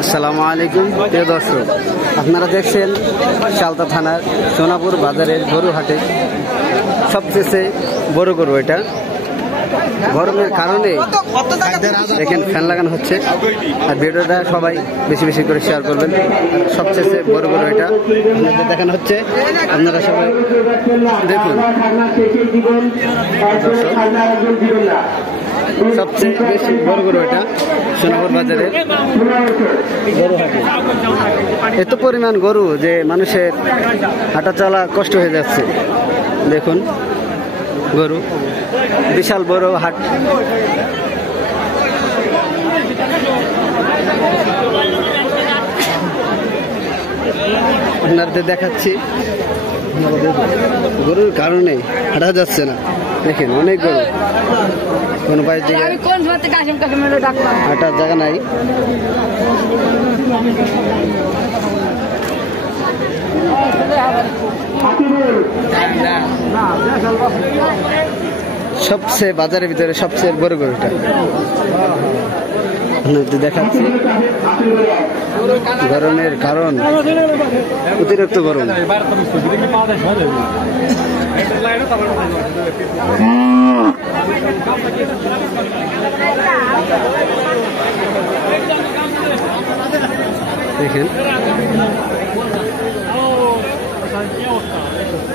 আসসালামু আলাইকুম প্রিয় দর্শক, আপনারা দেখছেন শালতা থানার সোনাপুর বাজারের গরু হাটে সবচেয়ে বড় গরু। এটা গরমের কারণে দেখেন ফ্যান লাগানো হচ্ছে, আর ভিডিওটা সবাই বেশি বেশি করে শেয়ার করবেন। সবচেয়ে বড় গরু এটা আপনাদের দেখানো হচ্ছে, আপনারা সবাই দেখুন। সবচেয়ে বেশি বড় গরু এটা সোনাপুর বাজারের গরু হাটে। এত পরিমাণ গরু যে মানুষের হাঁটা চলা কষ্ট হয়ে যাচ্ছে। দেখুন গরু, বিশাল বড় হাট। আপনাদের দেখাচ্ছি, গরুর কারণে হাঁটা যাচ্ছে না। দেখেন অনেক গরু, কোন পাশ দিকে হাঁটার জায়গা নাই। সবচেয়ে বাজারের ভিতরে সবচেয়ে বড় গরুটা দেখাচ্ছি। গরমের কারণ অতিরিক্ত গরম। দেখেন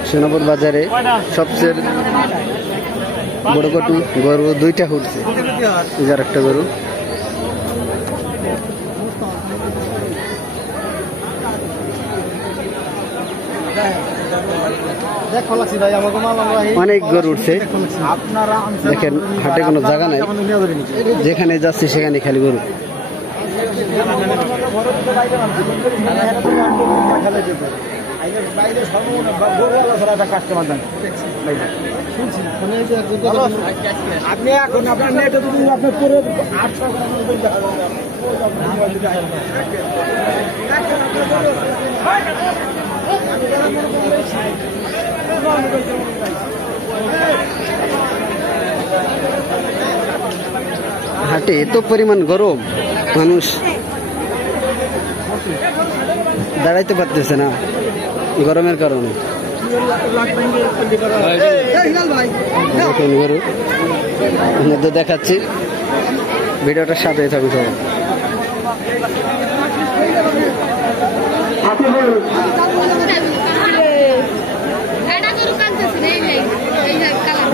সোনাপুর বাজারে সবচেয়ে বড় গরু দুইটা উঠছে, যার একটা গরু। অনেক গরু উঠছে, দেখেন হাটে কোনো জায়গা নাই, যেখানে যাচ্ছে সেখানে খালি গরু। আপনি এখন আপনার নেটে আপনার পুরো হাটে এত পরিমাণ গরম, মানুষ দাঁড়াইতে পারতেছে না গরমের কারণে। দেখুন গরু মধ্যে দেখাচ্ছি, ভিডিওটার সাথে থাকুন সবাই।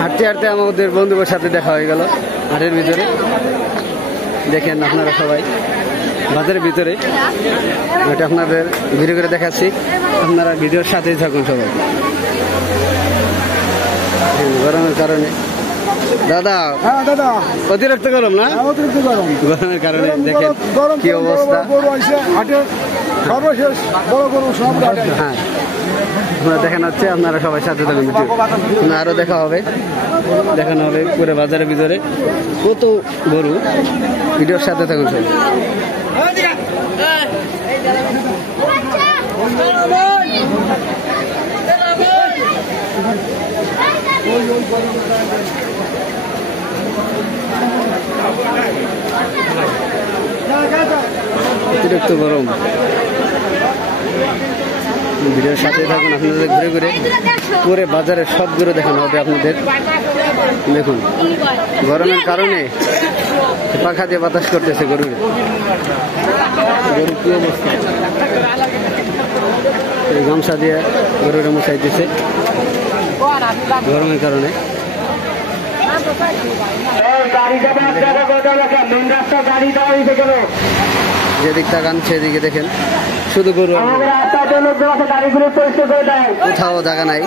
হাঁটতে হাঁটতে আমাদের বন্ধুদের সাথে দেখা হয়ে গেল হাটের ভিতরে। দেখেন আপনারা সবাই বাজারের ভিতরে, ওটা আপনাদের ভিডিও করে দেখাচ্ছি, আপনারা ভিডিওর সাথেই থাকুন সবাই। গরমের কারণে দাদা অতিরিক্ত গরম না, অতিরিক্ত গরম, গরমের কারণে দেখেন কি অবস্থা। সর্বশেষ বড় গরু হ্যাঁ আপনারা দেখানো হচ্ছে, আপনারা সবাই সাথে থাকুন। আরো দেখা হবে, দেখানো হবে পুরো বাজারের ভিতরে কত গরু। ভিডিওর সাথে থাকুন সবাই। অতিরিক্ত গরম, ভিডিওর সাথে থাকুন। আপনাদের ঘুরে ঘুরে পুরো বাজারের সবগুলো দেখানো হবে আপনাদের। দেখুন গরমের কারণে পাখা দিয়ে বাতাস করতেছে গরুর। গরু কি অবস্থা, এই গামছা দিয়ে গরুরে মুছাইতেছে গরমের কারণে। যেদিক তাকান সেদিকে দেখেন শুধু গরু, কোথাও জায়গা নাই,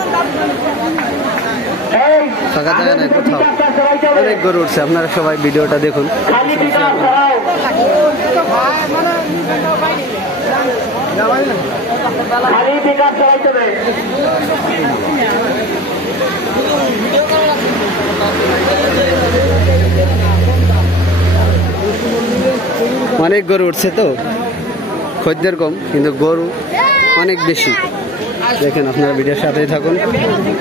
ফাঁকা জায়গা নাই কোথাও, অনেক গরু উঠছে। আপনারা সবাই ভিডিওটা দেখুন। অনেক গরু উঠছে তো, খদ্দের কম কিন্তু গরু অনেক বেশি। দেখেন আপনারা ভিডিওর সাথেই থাকুন,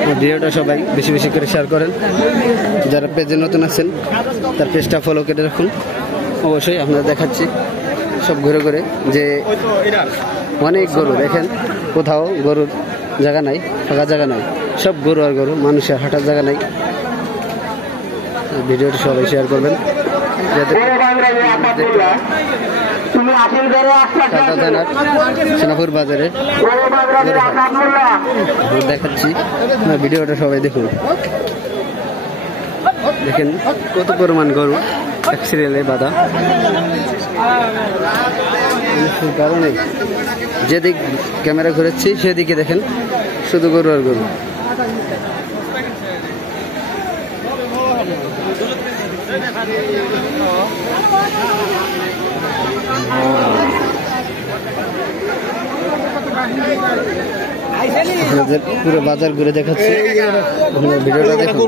ভিডিওটা সবাই বেশি বেশি করে শেয়ার করেন। যারা পেজে নতুন আছেন তার পেজটা ফলো করে রাখুন। অবশ্যই আপনারা দেখাচ্ছি সব ঘুরে ঘুরে যে অনেক গরু দেখেন, কোথাও গরুর জায়গা নাই, ফাঁকা জায়গা নাই, সব গরু আর গরু, মানুষের হাঁটার জায়গা নাই। ভিডিওটি সবাই শেয়ার করবেন যাতে চালতা থানার সোনাপুর বাজারে দেখাচ্ছি, ভিডিওটা সবাই দেখুন। দেখেন কত পরিমাণ গরু এক সিরিয়ালে বাঁধা, কারণে যেদিক ক্যামেরা ঘুরেছি সেদিকে দেখেন শুধু গরু আর গরু। আপনাদের পুরো বাজার ঘুরে দেখাচ্ছি, ভিডিওটা দেখুন।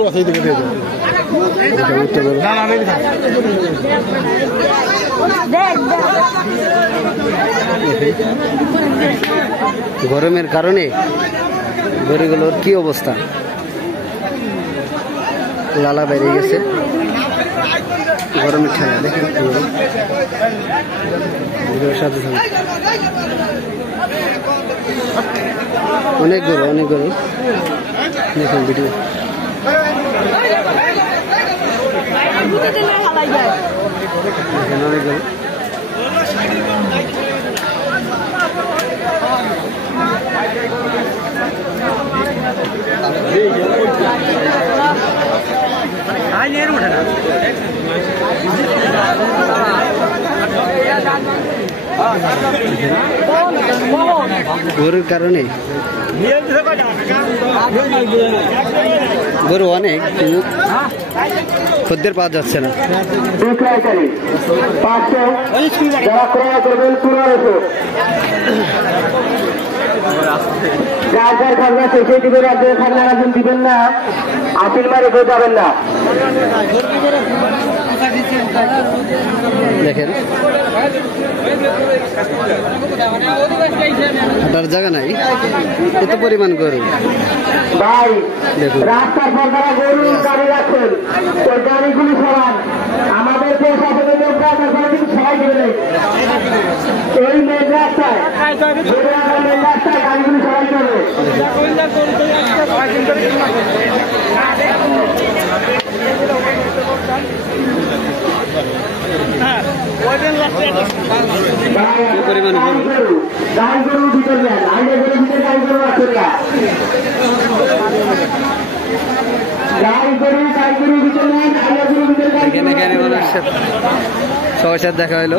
গরমের কারণে গরুগুলোর কি অবস্থা, লালা বেরিয়ে গেছে গরমের ঠান্ডা। দেখেন সাথে সাথে অনেক গরু, অনেক গরু দেখুন ভিডিও। দেখেন অনেক গরু, গরুর কারণে গরু অনেক, কিন্তু খদ্দের পাওয়া যাচ্ছে না। যার যার খাজনা শেষে দিবেন, আপনাদের খাজনা রাখুন, দিবেন না আপিল মারে কেউ যাবেন না। দেখেন হাঁটার জায়গা নাই, এত পরিমাণ গরু। ভাই দেখুন রাস্তার পর যারা গরু গাড়ি রাখছেন, ওই গাড়িগুলি সরান। আমাদের প্রশাসনের লোকরা কিন্তু সবাই দেবে এই মেন রাস্তায়, মেন রাস্তায় গাড়িগুলি সবাই দেবে। পরিমাণ গরু, গাই গরু ভিতরে নেন, আইনে গরু ভিতরে গাই গরু আছে না, গাই গরু ভিতরে নেন, আইনে গরু ভিতরে গাই গরু। সবার সাথে দেখা হলো।